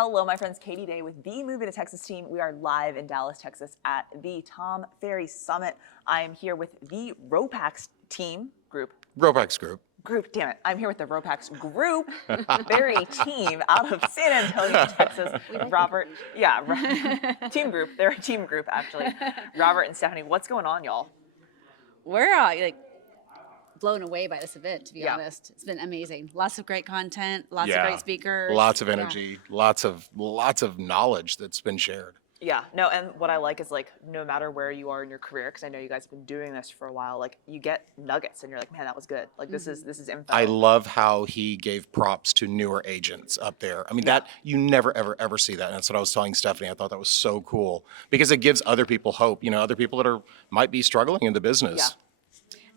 Hello, my friends. Katie Day with the Moving to Texas team. We are live in Dallas, Texas at the Tom Ferry Summit. I am here with the RoPax team group. RoPax Group. Group, damn it. I'm here with the RoPax Group, very team out of San Antonio, Texas. Robert, team group. They're a team group, actually. Robert and Stephanie, what's going on, y'all? We're blown away by this event, to be honest. It's been amazing. Lots of great content, lots of great speakers. Lots of energy, lots of knowledge that's been shared. Yeah, no, and what I like is no matter where you are in your career, because I know you guys have been doing this for a while, you get nuggets and you're like, man, that was good. This is info. I love how he gave props to newer agents up there. I mean, that you never ever see that. And that's what I was telling Stephanie. I thought that was so cool because it gives other people hope. You know, other people that might be struggling in the business.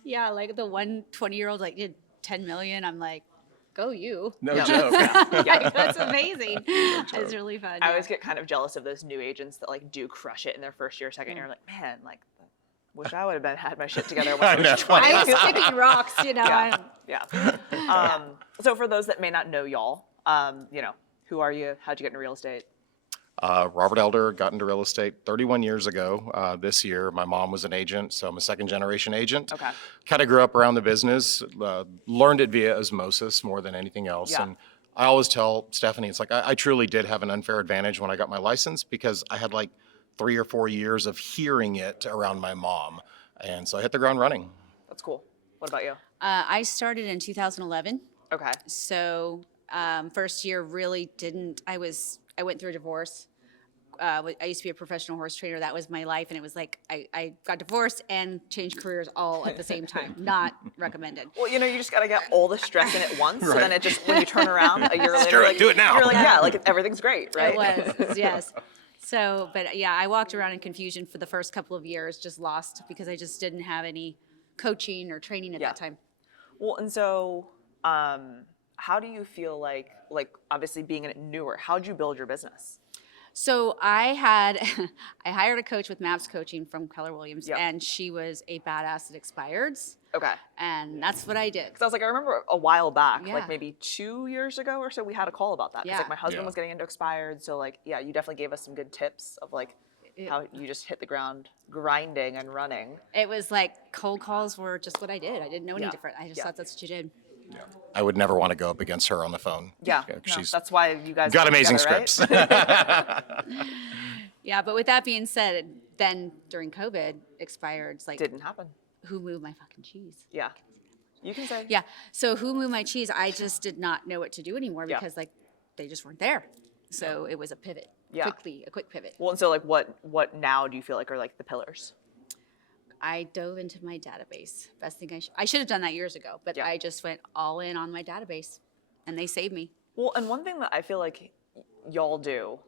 Yeah, like the one 20-year-old did 10 million. I'm like, go you. No joke. That's amazing. It's really fun. I always get kind of jealous of those new agents that do crush it in their first year, second year. I'm like, man, wish I would have had my shit together when I was 20. I was skipping rocks, So for those that may not know y'all, who are you? How'd you get into real estate? Robert Elder got into real estate 31 years ago. This year, my mom was an agent, so I'm a second-generation agent. Okay. Kind of grew up around the business, learned it via osmosis more than anything else. Yeah. And I always tell Stephanie, it's like I truly did have an unfair advantage when I got my license because I had 3 or 4 years of hearing it around my mom. And so I hit the ground running. That's cool. What about you? I started in 2011. Okay. So first year really didn't, I went through a divorce. I used to be a professional horse trainer. That was my life. And it was I got divorced and changed careers all at the same time. Not recommended. Well, you just got to get all the stress in at once. So then it just, when you turn around a year later, Screw it, do it now. You're everything's great, right? It was, yes. So, but yeah, I walked around in confusion for the first couple of years, just lost because I just didn't have any coaching or training at that time. Well, and so how do you feel like obviously being newer, how'd you build your business? So I hired a coach with Maps Coaching from Keller Williams, and she was a badass at expireds. Okay. And that's what I did. Because I was I remember a while back, maybe 2 years ago or so, we had a call about that. Because my husband was getting into expired, so you definitely gave us some good tips of how you just hit the ground grinding and running. It was cold calls were just what I did. I didn't know any different. I just thought that's what you did. Yeah. I would never want to go up against her on the phone. Yeah, that's why you guys got amazing together, scripts. Right? Yeah, but with that being said, then during COVID, expireds didn't happen. Who moved my fucking cheese? Yeah, you can say. Yeah, so who moved my cheese? I just did not know what to do anymore because they just weren't there. So it was a pivot. Yeah, a quick pivot. Well, and so what now do you feel are the pillars? I dove into my database. Best thing I should have done that years ago, but I just went all in on my database, and they saved me. Well, and one thing that I feel like y'all do,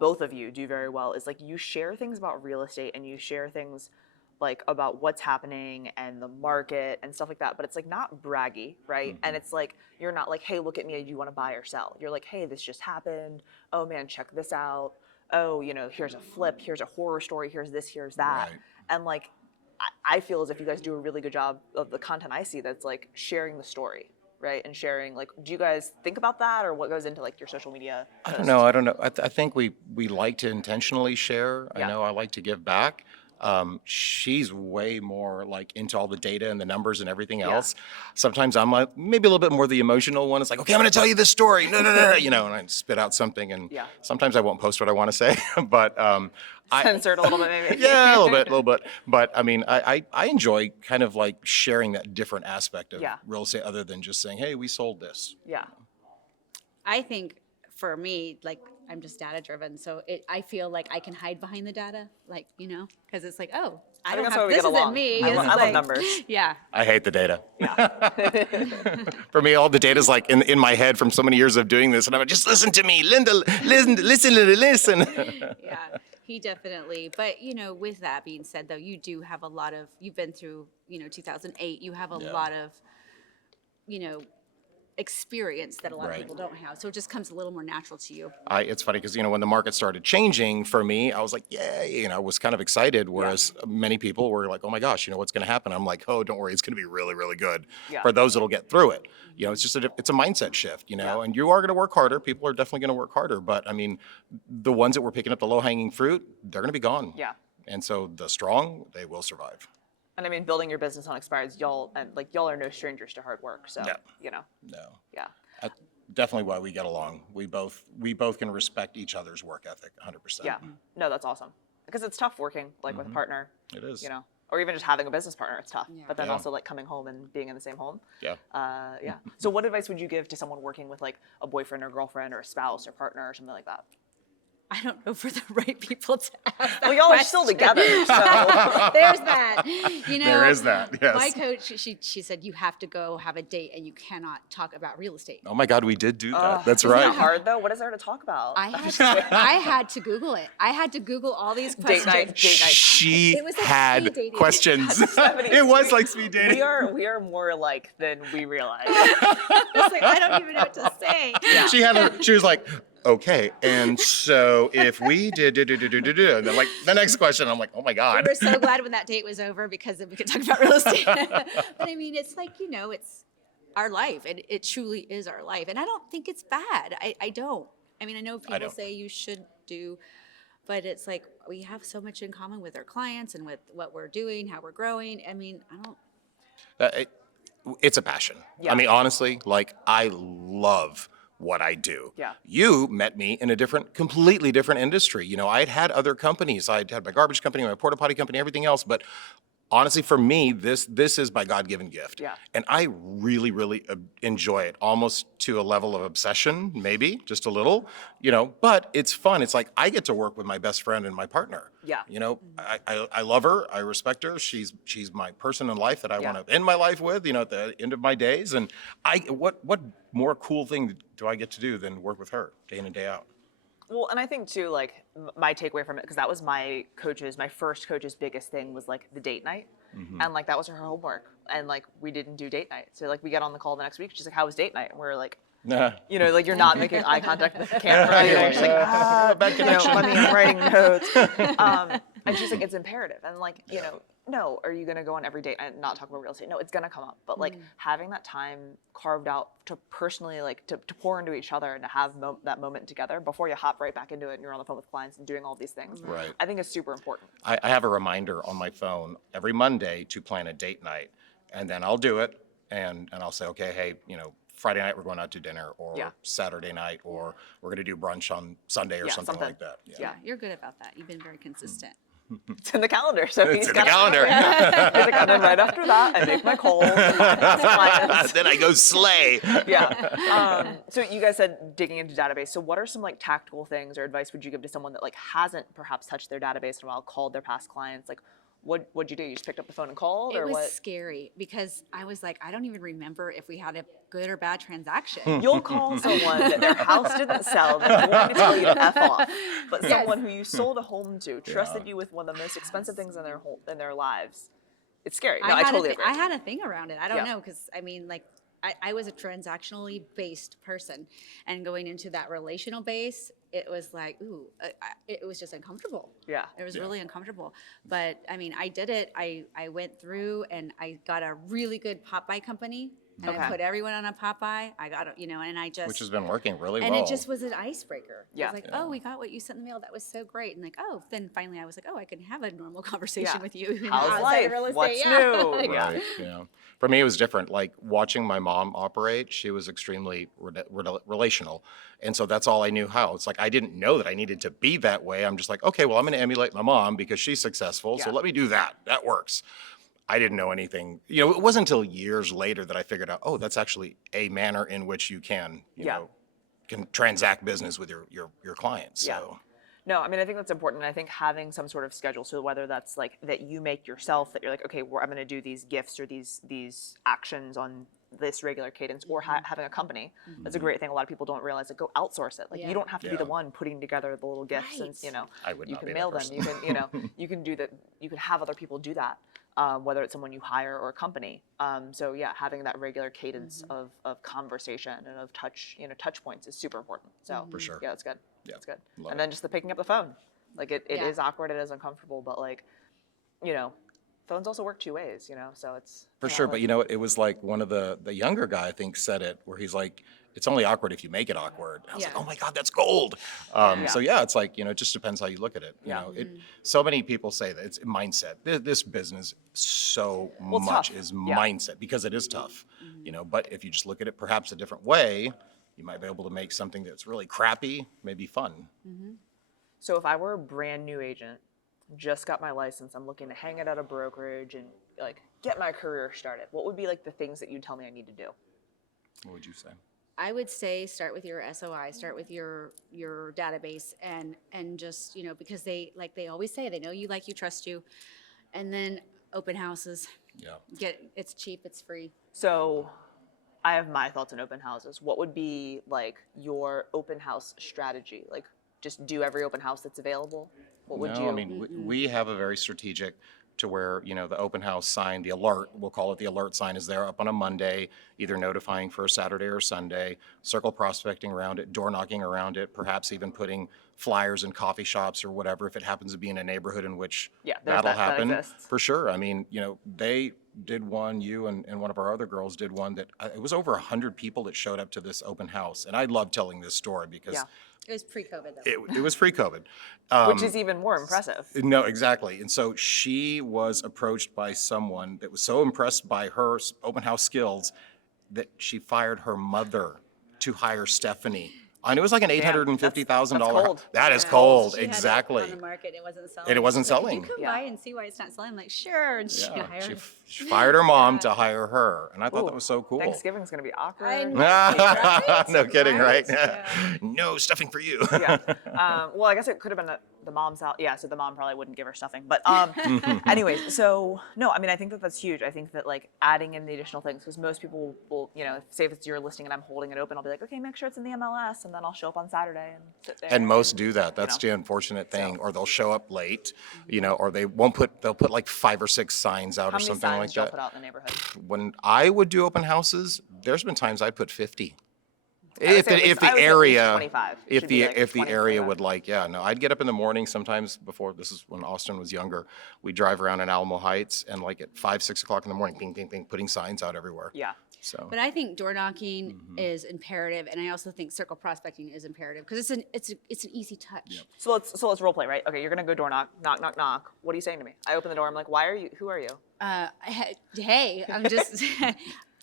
both of you do very well, is you share things about real estate and you share things about what's happening and the market and stuff like that, but it's not braggy, right? Mm-hmm. And it's you're not hey, look at me, do you want to buy or sell? You're hey, this just happened. Oh man, check this out. Oh, here's a flip, here's a horror story, here's this, here's that. Right. And I feel as if you guys do a really good job of the content I see that's sharing the story, right? And sharing, do you guys think about that or what goes into your social media posts? I don't know. I think we like to intentionally share. I know I like to give back. She's way more into all the data and the numbers and everything else. Sometimes I'm maybe a little bit more the emotional one. It's okay, I'm going to tell you this story. No, and I spit out something. And sometimes I won't post what I want to say, but censored a little bit maybe. Yeah, a little bit. But I mean, I enjoy kind of sharing that different aspect of real estate other than just saying, hey, we sold this. Yeah. I think for me, I'm just data driven. So I feel I can hide behind the data, because it's oh, I don't have, this isn't me. I love numbers. Yeah. I hate the data. Yeah. For me, all the data's in my head from so many years of doing this. And I'm just listen to me, Linda, listen. Yeah, he definitely. But, with that being said, though, you do have a lot of, you've been through, 2008. You have a lot of, experience that a lot Right. of people don't have. So it just comes a little more natural to you. It's funny because, when the market started changing for me, I was like, yay, was kind of excited. Whereas many people were like, oh my gosh, what's going to happen? I'm like, oh, don't worry, it's going to be really, really good Yeah. for those that'll get through it. It's just it's a mindset shift, and you are going to work harder. People are definitely going to work harder. But I mean, the ones that were picking up the low hanging fruit, they're going to be gone. Yeah. And so the strong, they will survive. And I mean, building your business on expires, y'all are no strangers to hard work. So, No. yeah. Definitely why we get along. We both can respect each other's work ethic 100%. Yeah. No, that's awesome. Because it's tough working with a partner. It is. Or even just having a business partner, it's tough. Yeah. But then Yeah. also coming home and being in the same home. Yeah. Yeah. So what advice would you give to someone working with a boyfriend or girlfriend or a spouse or partner or something like that? I don't know for the right people to ask that Well, y'all are still question. together, so. There's that. There is that, yes. My coach, she said, you have to go have a date and you cannot talk about real estate. Oh my God, we did do that. That's Isn't right. that hard though? What is there to talk about? I had to Google it. I had to Google all these questions. Date night. She It was like had speed dating. questions. Stephanie, It was like speed dating. we are more alike than we realize. It's like, I don't even know what to say. She was like, okay, and so if we did, and then like the next question, I'm like, oh my We God. were so glad when that date was over because then we could talk about real estate. But I mean, it's like, it's our life, and it truly is our life. And I don't think it's bad. I don't. I mean, I know people don't. say you should do, but it's like we have so much in common with our clients and with what we're doing, how we're growing. I mean, I don't. It's a passion. Yeah. I mean, honestly, I love what I do. Yeah. You met me in a completely different industry. I had other companies. I had my garbage company, my porta potty company, everything else. But honestly, for me, this is my God-given gift. Yeah. And I really, really enjoy it, almost to a level of obsession, maybe just a little, but it's fun. It's like I get to work with my best friend and my partner. Yeah. I love her. I respect her. She's my person in life that I want to end my life with, at the end of my days. And what more cool thing do I get to do than work with her day in and day out? Well, and I think too, my takeaway from it, because that was my first coach's biggest thing was the date night. Mm-hmm. And that was her homework. And we didn't do date night. So we get on the call the next week. She's like, how was date night? And we're like, Nah. you're not making eye contact with the camera. You're just bad connection. I'm writing notes. And she's like, it's imperative. And no, are you going to go on every date and not talk about real estate? No, it's going to come up. But having that time carved out to personally, to pour into each other and to have that moment together before you hop right back into it and you're on the phone with clients and doing all these things. Right. I think it's super important. I have a reminder on my phone every Monday to plan a date night. And then I'll do it and I'll say, okay, hey, Friday night we're going out to dinner, or Saturday night, or we're going to do brunch on Sunday or something like that. Yeah, you're good about that. You've been very consistent. It's in the calendar. So It's in the calendar. He's like, and then right after that, I make my calls. Then I go slay. Yeah. So you guys said digging into database. So what are some tactical things or advice would you give to someone that hasn't perhaps touched their database in a while, called their past clients? What'd you do? You just picked up the phone and called, It or was what? scary because I was like, I don't even remember if we had a good or bad transaction. You'll call someone that their house didn't sell, they're going to tell you to F off. But someone who you sold a home to, trusted you with one of the most expensive things in their lives. It's scary. No, I totally agree. I had a thing around it. I don't Yeah. know, because I mean, I was a transactionally based person, and going into that relational base, it was like, it was just uncomfortable. Yeah. It was really uncomfortable. But I mean, I did it. I went through and I got a really good pop-by company, and I put everyone on a pop-by. I got, and I just. Which has been working really well. And it just was an icebreaker. Yeah. It was like, oh, we got what you sent in the mail. That was so great. And then finally I was like, oh, I can have a normal conversation with you. How's outside life? of real estate. What's Yeah. new? Yeah. Right. Yeah. For me, it was different. Watching my mom operate, she was extremely relational. And so that's all I knew how. It's like I didn't know that I needed to be that way. I'm just like, okay, well, I'm going to emulate my mom because she's successful. So let me do that. That works. I didn't know anything. It wasn't until years later that I figured out, oh, that's actually a manner in which you can, can transact business with your clients. So. No, I mean, I think that's important. And I think having some sort of schedule, so whether that's that you make yourself, that you're like, okay, I'm going to do these gifts or these actions on this regular cadence, or having a company. That's a great thing. A lot of people don't realize it. Go outsource it. You don't have to be the one putting together the little gifts, and I would you not can be mail that them. You can you can do that. You can have other people do that. whether it's someone you hire or a company. So yeah, having that regular cadence of conversation and of touch points is super important. So For sure. yeah, that's good. Yeah. That's good. Love And it. then just the picking up the phone. Like it Yeah. is awkward, it is uncomfortable, but like, phones also work two ways, so it's For sure, but you know what? It was like one of the younger guy, I think, said it where he's like, "It's only awkward if you make it awkward." And I was like, Yeah. "Oh my God, that's gold." So yeah, it's like it just depends how you look at it. You Yeah. know, so many people say that it's mindset. This business so Well, it's much tough. is Yeah. mindset because it is tough. But if you just look at it perhaps a different way, you might be able to make something that's really crappy maybe fun. So if I were a brand new agent, just got my license, I'm looking to hang it at a brokerage and like get my career started, what would be like the things that you'd tell me I need to do? What would you say? I would say start with your SOI, start with your database, and just because they always say they know you, like you, trust you, and then open houses. Yeah. It's cheap, it's free. So I have my thoughts on open houses. What would be like your open house strategy? Like just do every open house that's available? What would No, you? I mean, we have a very strategic to where, the open house sign, the alert, we'll call it the alert sign, is there up on a Monday, either notifying for a Saturday or Sunday, circle prospecting around it, door knocking around it, perhaps even putting flyers in coffee shops or whatever, if it happens to be in a neighborhood in which that'll that happen. exists. For sure. I mean, they did one, you and one of our other girls did one that it was over 100 people that showed up to this open house. And I love telling this story because Yeah. It was pre-COVID though. it was pre-COVID. Which is even more impressive. No, exactly. And so she was approached by someone that was so impressed by her open house skills that she fired her mother to hire Stephanie. And it was like an $850,000. That's cold. That is Yeah. cold, She had it exactly. on the market, it wasn't selling. And it wasn't She's like, selling. Can you come Yeah. by and see why it's not selling? I'm like, sure. And she Yeah, hired. she fired her mom to hire her, and I thought that was so cool. Thanksgiving's gonna be awkward. I know. Right? No kidding, right? Yeah. No stuffing for you. Yeah. Well, I guess it could have been the mom's out. Yeah, so the mom probably wouldn't give her stuffing. But anyways, so no, I mean, I think that that's huge. I think that like adding in the additional things, because most people will, say if it's your listing and I'm holding it open, I'll be like, okay, make sure it's in the MLS, and then I'll show up on Saturday and sit there. And most do that. That's know. the unfortunate thing. Or they'll show up late, or they'll put like 5 or 6 signs out How or many something signs like do y'all that. put out in the neighborhood? When I would do open houses, there's been times I'd put 50. I would If say at the least- I would say at least area, 25. if Should be the like if the 20, area 25. would like, I'd get up in the morning sometimes before. This is when Austin was younger. We drive around in Alamo Heights and like at 5, 6 o'clock in the morning, ping, ping, ping, putting signs out everywhere. Yeah. So But I think door knocking is imperative, and I also think circle prospecting is imperative because it's an easy touch. So let's role play, right? Okay, you're gonna go door knock, knock, knock, knock. What are you saying to me? I open the door. I'm like, why are you? Who are you? Hey, I'm just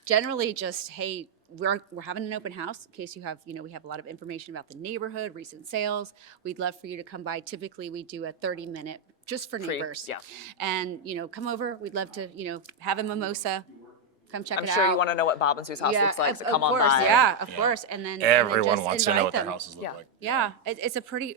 generally just hey. We're having an open house in case you have, we have a lot of information about the neighborhood, recent sales. We'd love for you to come by. Typically, we do a 30-minute just for Free, neighbors. yeah. And, come over. We'd love to, have a mimosa. Come check I'm it sure out. you want to know what Bob and Sue's house looks like, so come on course, by. Yeah, of Yeah. course. And then everyone just wants to know invite what their them. houses look Yeah. like. Yeah, it's a pretty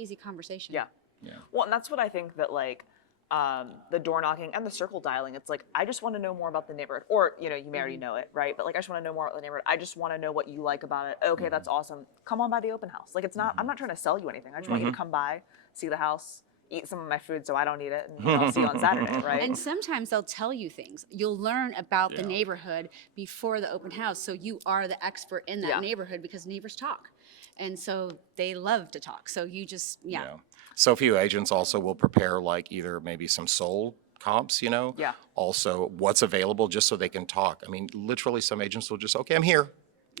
easy conversation. Yeah. Yeah. Well, and that's what I think that like the door knocking and the circle dialing. It's like I just want to know more about the neighborhood, or you may already know it, right? But like I just want to know more about the neighborhood. I just want to know what you like about it. Okay, that's awesome. Come on by the open house. Like it's not. I'm not trying to sell you anything. I just want you to come by, see the house, eat some of my food so I don't eat it, and I'll see you on Saturday, right? And sometimes they'll tell you things. You'll learn about the Yeah. neighborhood before the open house, so you are the expert in that Yeah. neighborhood because neighbors talk, and so they love to talk. So you just So a few agents also will prepare like either maybe some sold comps, Yeah. Also what's available just so they can talk. I mean, literally some agents will just, okay, I'm here.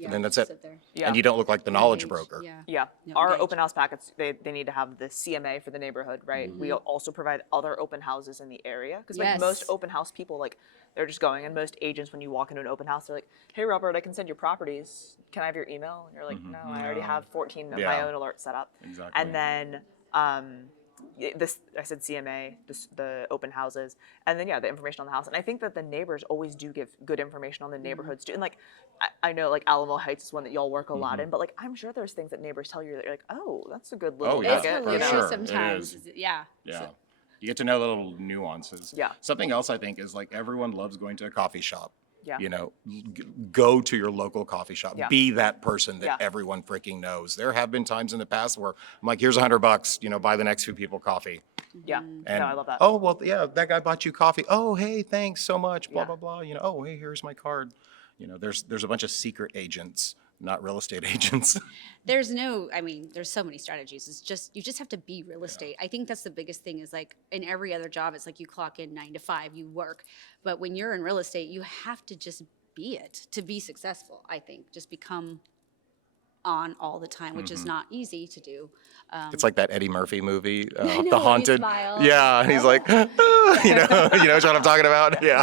And then that's it. sit there. Yeah. And you don't look like the knowledge Engage. broker. Yeah. Yeah, No, our engage. open house packets, they need to have the CMA for the neighborhood, right? We also provide other open houses in the area because like most Yes. open house people, like they're just going, and most agents, when you walk into an open house, they're like, "Hey, Robert, I can send you properties. Can I have your email?" And you're like, "No, I already have 14 of my Yeah. own alerts set up." Exactly. And then I said CMA, the open houses, and then the information on the house. And I think that the neighbors always do give good information on the neighborhoods too. And like I know like Alamo Heights is one that y'all work a lot in, but like I'm sure there's things that neighbors tell you that you're like, oh, that's a good little Oh, yeah, It's nugget, for hilarious sure. It sometimes. is. Yeah. Yeah. You get to know the little nuances. Yeah. Something else I think is like everyone loves going to a coffee shop. Yeah. Go to your local coffee shop. Yeah. Be that person that Yeah. everyone freaking knows. There have been times in the past where I'm like, here's $100, buy the next few people coffee. Yeah. And, No, I love that. oh, well, yeah, that guy bought you coffee. Oh, hey, thanks so much, blah, Yeah. blah, blah. Oh, hey, here's my card. There's a bunch of secret agents, not real estate agents. There's no, I mean, there's so many strategies. It's just, you just have to be real estate. I think that's the biggest thing is like in every other job, it's like you clock in 9 to 5, you work. But when you're in real estate, you have to just be it to be successful, I think. Just become on all the time, which is not easy to do. It's like that Eddie Murphy movie, know, The you Haunted. smile. Yeah, and he's like, you know what I'm talking about? Yeah.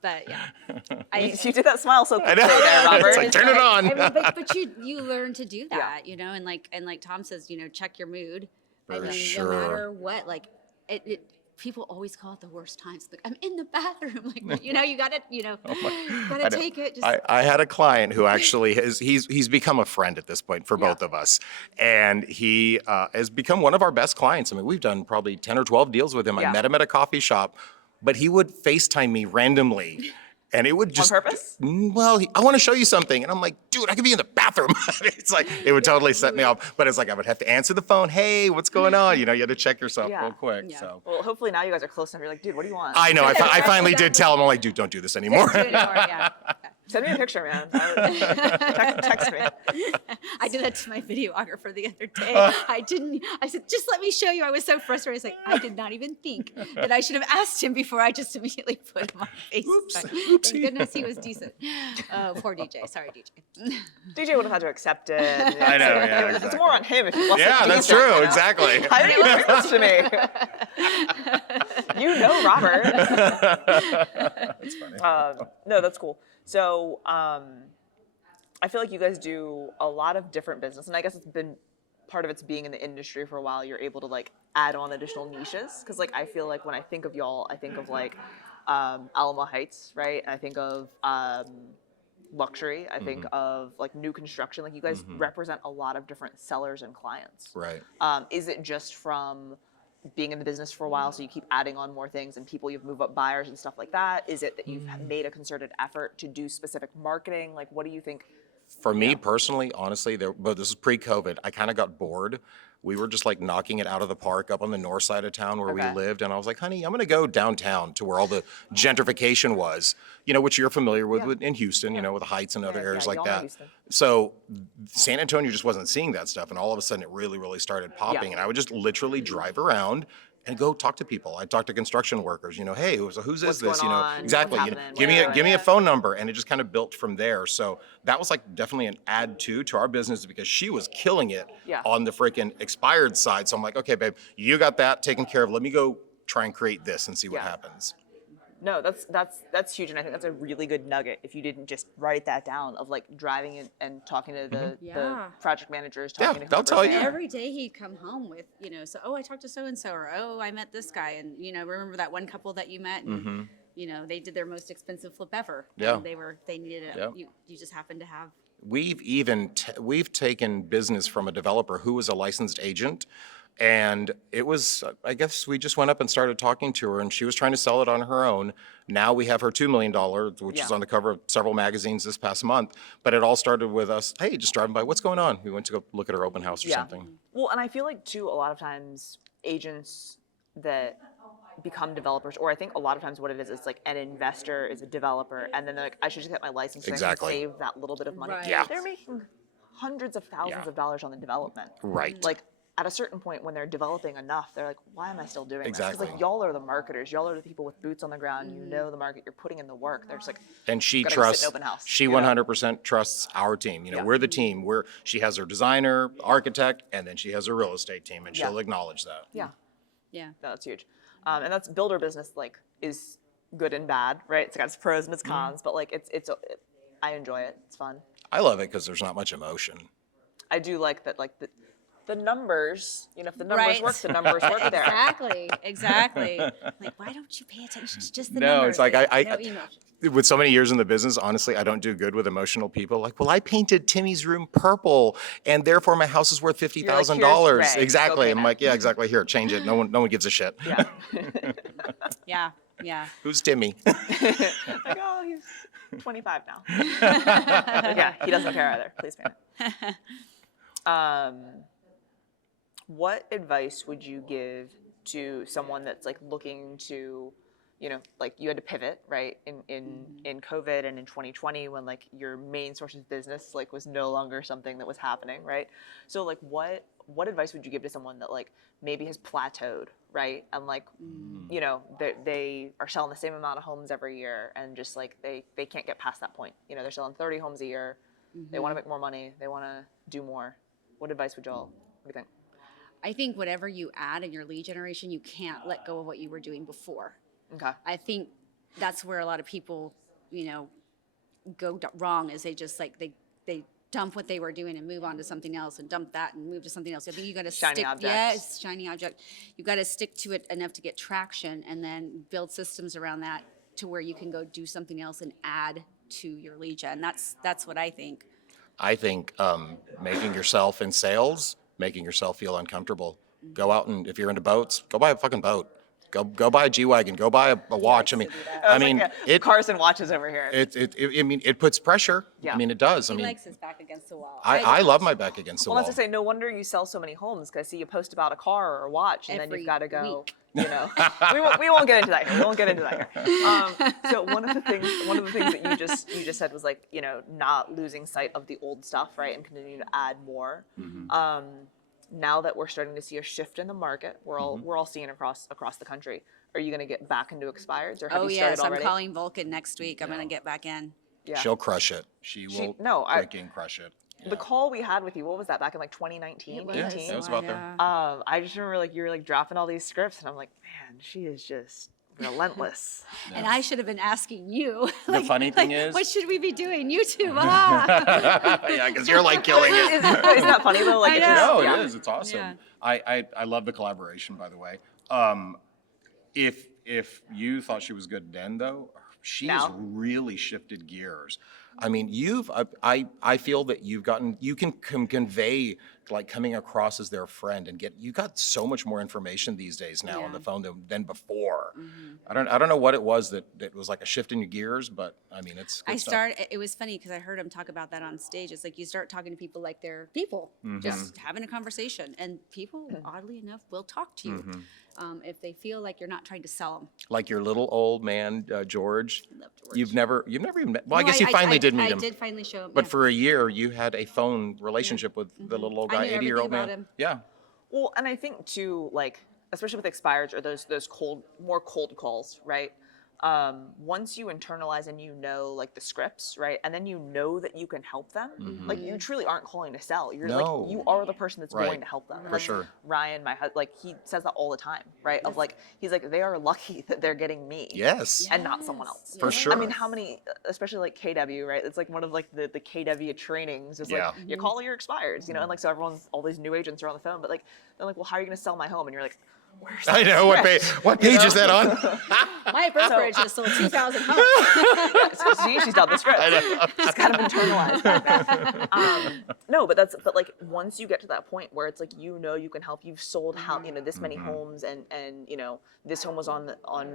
But yeah, You did that smile so I quickly know. there, Robert. It's like, turn it on. I mean, but you learn to do that, and like Tom says, check your mood. For No sure. matter what, like it people always call it the worst times. Like I'm in the bathroom, like you gotta I know. take it. Just I had a client who actually he's become a friend at this point for both of us, and he has become one of our best clients. I mean, we've done probably 10 or 12 deals with him. Yeah. I met him at a coffee shop, but he would FaceTime me randomly. And it would just On purpose? Well, I want to show you something, and I'm like, dude, I could be in the bathroom. It's like it would totally set me off. But it's like I would have to answer the phone. Hey, what's going on? You had to check yourself Yeah. real quick. Yeah. So Well, hopefully now you guys are close enough. You're like, dude, what do you want? I know. I finally did tell him. I'm like, dude, don't do this anymore. do it anymore, yeah. Send me a picture, man. Text me. I did that to my videographer the other day. I said, just let me show you. I was so frustrated. I was like, I did not even think that I should have asked him before I just immediately put him on Facebook. Thank goodness he was decent. Oh, poor DJ. Sorry, DJ. DJ would have had to accept it. I know, yeah, It's exactly. more on him if he wasn't Yeah, that's decent, true. Exactly. Why didn't you bring this to me? Robert. That's funny. No, that's cool. So I feel like you guys do a lot of different business, and I guess it's been part of it's being in the industry for a while. You're able to like add on additional niches because like I feel like when I think of y'all, I think of like Alamo Heights, right? And I think of luxury. I think of like new construction. Like you guys represent a lot of different sellers and clients. Right. Is it just from being in the business for a while, so you keep adding on more things and people you've moved up buyers and stuff like that? Is it that you've made a concerted effort to do specific marketing? Like, what do you think? For me personally, honestly, but this is pre-COVID, I kind of got bored. We were just like knocking it out of the park up on the north side of town where we Okay. lived. And I was like, honey, I'm going to go downtown to where all the gentrification was, which you're familiar with in Houston, with the Heights and other areas like y'all know that. Houston. So San Antonio just wasn't seeing that stuff. And all of a sudden it really, really started popping. Yeah. And I would just literally drive around and go talk to people. I'd talk to construction workers, hey, who's What's this? going on? Exactly. What's happening? Give me a phone number. And it just kind of built from there. So that was like definitely an add to our business because she was killing it Yeah. on the freaking expired side. So I'm like, okay, babe, you got that taken care of. Let me go try and create this and see what Yeah. happens. No, that's huge, and I think that's a really good nugget. If you didn't just write that down of like driving and talking to the Yeah. project managers, Yeah, talking to they'll whoever's tell you. there. Every day he'd come home with, so, I talked to so-and-so, or, I met this guy. And, remember that one couple that you met? And, they did their most expensive flip ever. Yeah. And they needed it. Yeah. You just happened to have. We've taken business from a developer who was a licensed agent. And it was, I guess we just went up and started talking to her and she was trying to sell it on her own. Now we have her $2 million, which is Yeah. on the cover of several magazines this past month. But it all started with us, hey, just driving by, what's going on? We went to go look at her open house or something. Well, and I feel like too, a lot of times agents that become developers, or I think a lot of times what it is, it's like an investor is a developer, and then they're like, I should just get my license so I Exactly. can save that little bit of money. Right. Yeah. They're making hundreds of thousands Yeah. of dollars on the development. Right. Like at a certain point when they're developing enough, they're like, why am I still doing this? Exactly. Because like y'all are the marketers, y'all are the people with boots on the ground, you know the market, you're putting in the work. They're just like, And she Gotta go sit in trusts, open house, she you know? 100% trusts our team. Yeah. We're the team. She has her designer, architect, and then she has her real estate team, and she'll Yeah. acknowledge that. yeah. Yeah. No, that's huge. And that's builder business, like, is good and bad, right? It's got its pros and its cons, but like, I enjoy it. It's fun. I love it because there's not much emotion. I do like that, like the numbers. If the numbers Right. work, the numbers work there. Exactly. Like, why don't you pay attention to just the No, numbers? it's like I no emotion. with so many years in the business, honestly, I don't do good with emotional people. Like, well, I painted Timmy's room purple, and therefore my house is worth $50,000. "Here's gray, Exactly. go I'm paint like, it." yeah, exactly. Here, change it. No one gives a shit. Yeah. Yeah. Yeah. Who's Timmy? Like, oh, he's 25 now. Like, yeah, he doesn't care either. Please paint it. What advice would you give to someone that's like looking to, you know, like you had to pivot, right, in COVID and in 2020 when like your main source of business like was no longer something that was happening, right? So like what advice would you give to someone that like maybe has plateaued, right? And like, you know, they are selling the same amount of homes every year and just like they can't get past that point. You know, they're selling 30 homes a year. They want to make more money. They want to do more. What advice would y'all, what do you think? I think whatever you add in your lead generation, you can't let go of what you were doing before. Okay. I think that's where a lot of people, you know, go wrong is they just like they dump what they were doing and move on to something else and dump that and move to something else. I think you got to Shiny stick. object. Yes, shiny object. You got to stick to it enough to get traction and then build systems around that to where you can go do something else and add to your lead gen. That's what I think. I think making yourself in sales, making yourself feel uncomfortable. Go out and if you're into boats, go buy a fucking boat. Go buy a G-Wagon. Go buy a watch. I mean, Carson watches over here. It puts pressure. Yeah. I mean, it does. He I mean, likes his back against the wall. I love my back against the Well, wall. that's to say, no wonder you sell so many homes because see, you post about a car or a watch, and then Every you've got to go. week. You know, we won't get into that here. We won't get into that here. So one of the things that you just said was like, you know, not losing sight of the old stuff, right, and continuing to add more. Now that we're starting to see a shift in the market, we're all seeing across the country. Are you going to get back into expireds, or have you started yes, already? I'm calling Vulcan next week. I'm going to get back in. Yeah. She'll crush it. She will freaking crush it. The call we had with you, what was that, back in like 2019, was. 18? Yeah, it was about there. I just remember like you were like dropping all these scripts, and I'm like, man, she is just relentless. And I should have been asking you. The funny thing is, what should we be doing? YouTube. yeah, because you're like killing it. Isn't that funny though? Like, I it's know. just- No, yeah. it is. It's awesome. Yeah. I love the collaboration, by the way. If you thought she was good then, though, she's Now? really shifted gears. I mean, I feel that you can convey like coming across as their friend and you got so much more information these days now on the phone than before. I don't know what it was that was like a shift in your gears, but I mean, it's good stuff. It was funny because I heard him talk about that on stage. It's like you start talking to people like they're people, just having a conversation. And people, oddly enough, will talk to you if they feel like you're not trying to sell them. Like your little old man, George. I love George. You've never even met. Well, I No, guess you finally did meet him. I did finally show him. But yeah. for a year, you had a phone relationship with the little old I guy, knew 80-year-old everything man. about him. Yeah. Well, and I think too, like, especially with expireds or those more cold calls, right? Once you internalize and you know like the scripts, right, and then you know that you can help them, like you truly aren't calling to sell. You're No. like you are the person that's Right. going to help them. And For that's sure. Ryan, my husband, like he says that all the time, right? Of like he's like they are lucky that they're getting me. Yes. And not someone else. For sure. I mean, how many, especially like KW, right? It's like one of like the KW trainings is like Yeah. you call your expires, you know, and like so all these new agents are on the phone, but like they're like, well, how are you going to sell my home? And you're like, where's I the know. script? What page is that on? My brokerage has sold 2,000 homes. So see, she's done the script. I know. She's kind of internalized that. No, but like once you get to that point where it's like you know you can help, you've sold this many homes, and you know this home was on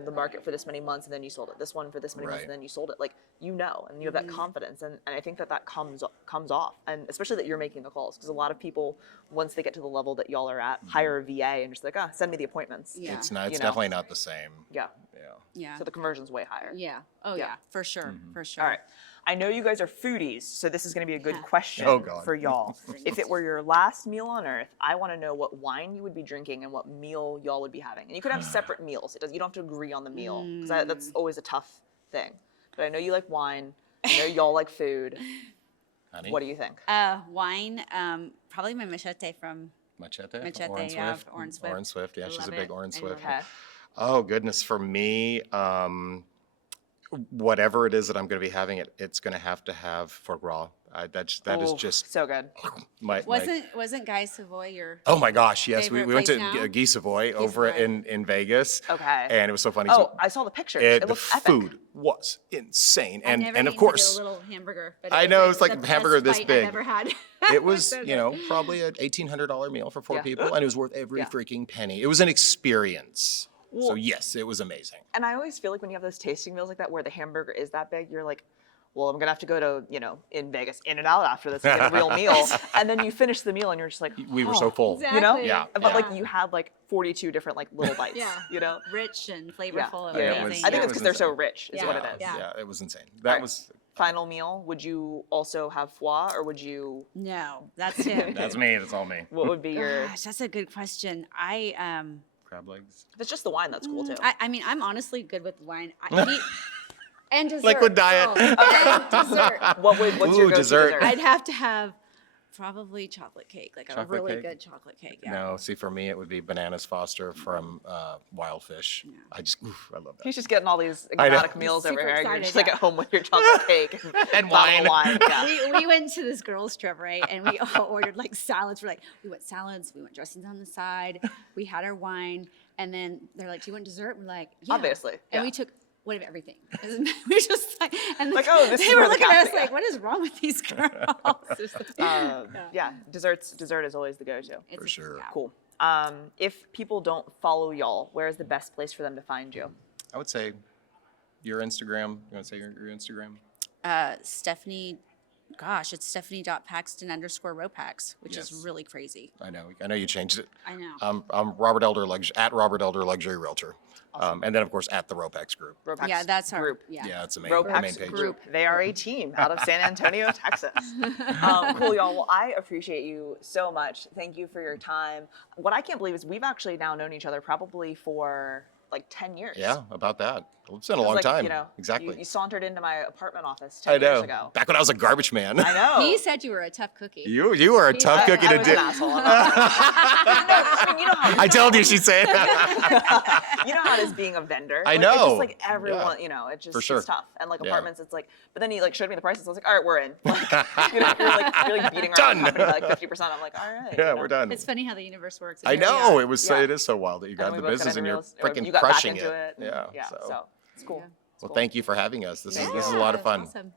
the market for this many months, and then you sold it. This one for this many months, Right. and then you sold it. Like you know, and you have that confidence, and I think that comes off, and especially that you're making the calls, because a lot of people once they get to the level that y'all are at, hire a VA and just like send me the appointments. Yeah. It's not. It's You know. definitely not the same. Yeah. Yeah. Yeah. So the conversion's way higher. Yeah. Oh, Yeah. yeah. For sure. For sure. All right. I know you guys are foodies, so this is going to be a good question Oh, God. for y'all. If it were your last meal on earth, I want to know what wine you would be drinking and what meal y'all would be having. And you could have separate meals. You don't have to agree on the meal, because that's always a tough thing. But I know you like wine. I know y'all like food. Honey. What do you think? Wine, probably my machete from Machete. Machete, Orin yeah, Swift. Orin Swift. Orin Swift. Yeah, I she's a love big it. Orin I Swift. love Okay. Oh goodness, for me, whatever it is that I'm going to be having, it's going to have foie gras. That is Ooh, just so good. my. Wasn't Guy Savoy your Oh my gosh, yes, we favorite went to place now? Guy Savoy over Savoy. in Vegas. Okay. And it was so funny. Oh, So, I saw the pictures. It the looks epic. food was insane, I've and never and of eaten course a little hamburger. But I was know, it's like the a hamburger best this bite big. I've ever had. it was So probably an $1,800 meal for 4 Yeah. people, and it was worth every Yeah. freaking penny. It was an experience. So Well- yes, it was amazing. And I always feel like when you have those tasting meals like that where the hamburger is that big, you're like, well, I'm gonna have to go to, in Vegas, In-N-Out after this, it's like a real meal. And then you finish the meal and you're just like, We were so full. Exactly. Yeah. But like you had like 42 different like little bites, Yeah. Rich and flavorful. Yeah. And amazing. I think it it's was because they're so insane. rich, is Yeah. what it is. Yeah. Yeah, it was insane. All That right. was. Final meal, would you also have foie or would you, No, that's him. That's me. That's all me. what would be your, Gosh, that's a good question. Crab legs. if it's just the wine, that's cool too. I mean, I'm honestly good with wine. And dessert. Liquid diet. Oh, and dessert. What's your Ooh, go-to dessert. dessert? I'd have to have probably chocolate cake, like a Chocolate really cake? good chocolate cake. Yeah. No, see, for me, it would be bananas Foster from Wild Fish. I love that. He's just getting all these I know. exotic meals over Super here. You're excited, just like yeah. at home with your chocolate cake And bottle of wine. wine. Yeah. We went to this girls' trip, right? And we all ordered like salads. We went salads, we went dressings on the side, we had our wine, and then they're like, "Do you want dessert?" We're like, "Yeah." Obviously, And yeah. we took one of everything. We were just like, and Like, oh, this they is were where the looking at us cafe- like, "What is wrong with these girls?" Yeah, dessert is always the go-to. It's For sure. yeah. Cool. If people don't follow y'all, where is the best place for them to find you? I would say your Instagram. You want to say your Instagram? Stephanie, gosh, it's Stephanie.Paxton_RoPax, which is Yes. really crazy. I know you changed it. I know. I'm Robert Elder at Robert Elder Luxury Realtor. And then, of course, at the RoPax Group. RoPax Yeah, that's our group. Yeah. Yeah, it's the main page. RoPax Group. They are a team out of San Antonio, Texas. Cool, y'all. Well, I appreciate you so much. Thank you for your time. What I can't believe is we've actually now known each other probably for like 10 years. Yeah, about that. It's been a It was long like, time. you know, Exactly. You sauntered into my apartment office 10 I know. years ago. Back when I was a garbage man. I know. He said you were a tough cookie. You are a tough cookie I to was do. an asshole. I mean, you know how I told you she'd say it. you know how it is being a vendor. I Like, know. It's just like everyone, Yeah. it just For sure. it's tough. And like Yeah. apartments, it's like, but then he like showed me the prices. I was like, all right, we're in. Like, you're like beating around Done. the company by like 50%. I'm like, all right. Yeah, we're done. It's funny how the universe works. I and here we know. are. It was. Yeah. It is so wild that you And got we the both got business and into you're real- or freaking you got back crushing into it. and- Yeah. Yeah. So it's cool. Well, thank you for having us. This is a lot of fun. Awesome.